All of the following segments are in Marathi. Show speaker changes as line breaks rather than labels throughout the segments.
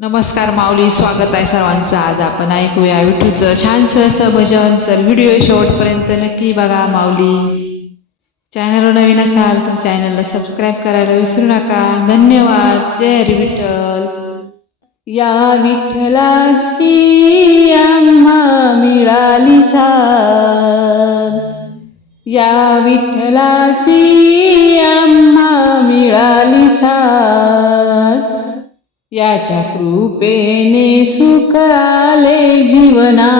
नमस्कार माऊली स्वागत आहे सर्वांचं. आज आपण ऐकूया विठूचं छानसं असं भजन. तर व्हिडिओ शेवटपर्यंत नक्की बघा माऊली. चॅनलवर नवीन असाल तर चॅनलला सबस्क्राईब करायला विसरू नका. धन्यवाद. जय हरी विठ्ठल. या विठ्ठलाची आम्हा मिळाली या विठ्ठलाची आम्हा मिळाली सा याच्या कृपेने सुखाले जीवना.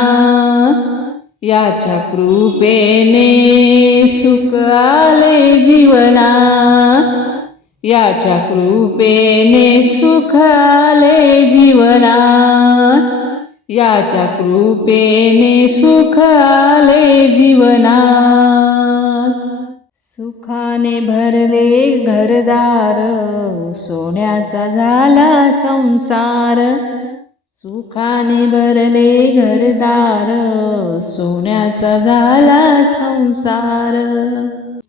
याच्या कृपेने सुखाले जीवना. याच्या कृपेने सुखाले जीवना. याच्या कृपेने सुखाले जीवना. सुखाने भरले घरदार सोन्याचा झाला संसार. सुखाने भरले घरदार सोन्याचा झाला संसार.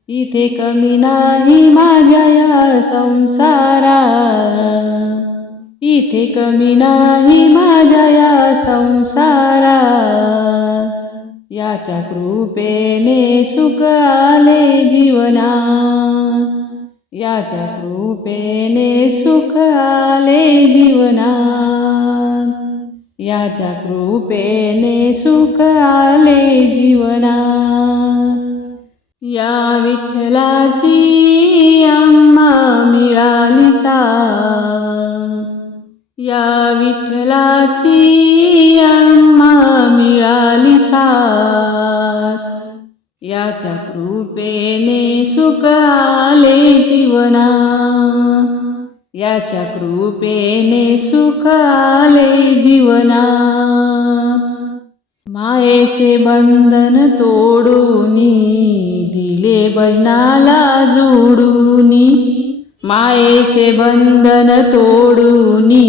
इथे कमी नाही माझ्या या संसारा. इथे कमी नाही माझ्या या संसारा. याच्या कृपेने सुख आले जीवना. याच्या कृपेने सुख आले जीवना. याच्या कृपेने सुख आले जीवना. या विठ्ठलाची अम्मा मिळाली सा. या विठ्ठलाची अम्मा याच्या कृपेने सुख आले जीवना. याच्या कृपेने सुख आले जीवना. मायेचे बंधन तोडूनी दिले भजनाला जोडूनी. मायेचे बंधन तोडूनी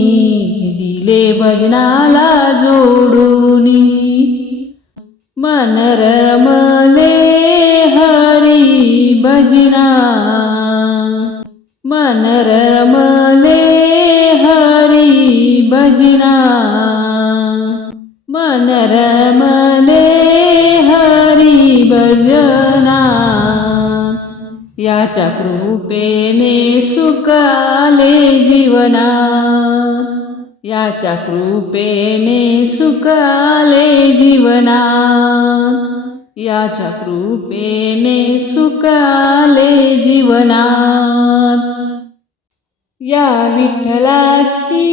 दिले भजनाला जोडूनी. मन रमले हरी भजना। मन रमले हरी भजना। मन रमले हरी भजना। याच्या कृपेने सुखाले जीवना। याच्या कृपेने सुखाले जीवना. याच्या कृपेने सुखाले जीवना. या विठ्ठलाची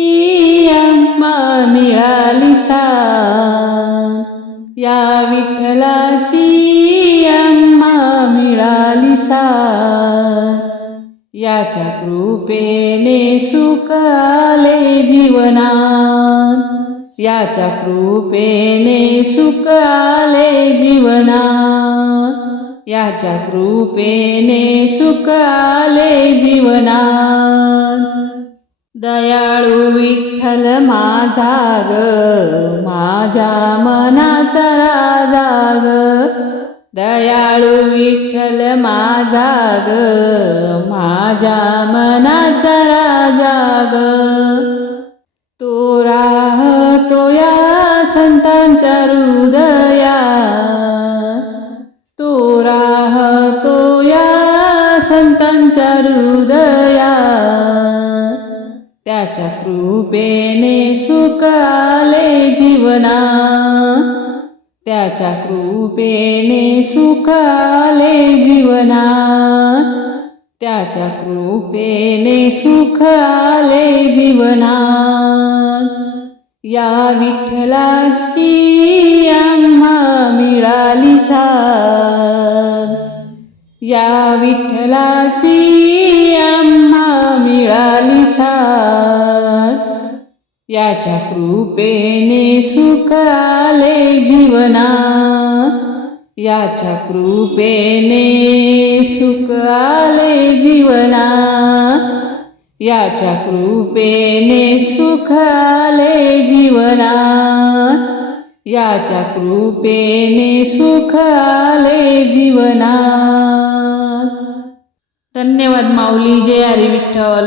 आम्हा मिळाली सा. या विठ्ठलाची आम्हा मिळाली सा. याच्या कृपेने सुख आले जीवना याच्या कृपेने सुख आले जीवना याच्या कृपेने सुख आले जीवना दयाळू विठ्ठल माझा ग माझ्या मनाचा राजा ग. दयाळू विठ्ठल माझा ग माझ्या मनाचा राजा ग. तो राहतो या संतांच्या हृदया. तो राहतो या संतांच्या हृदया. त्याच्या कृपेने सुख आले जीवना. त्याच्या कृपेने सुखाले जीवना त्याच्या कृपेने सुखाले जीवना या विठ्ठलाची आम्हा मिळाली साथ. या विठ्ठलाची आम्हा मिळाली साथ. याच्या कृपेने सुखाले जीवना. याच्या कृपेने सुखाले जीवना. याच्या कृपेने सुखाले जीवना. याच्या कृपेने सुखाले जीवना. धन्यवाद माऊली. जय हरी विठ्ठल.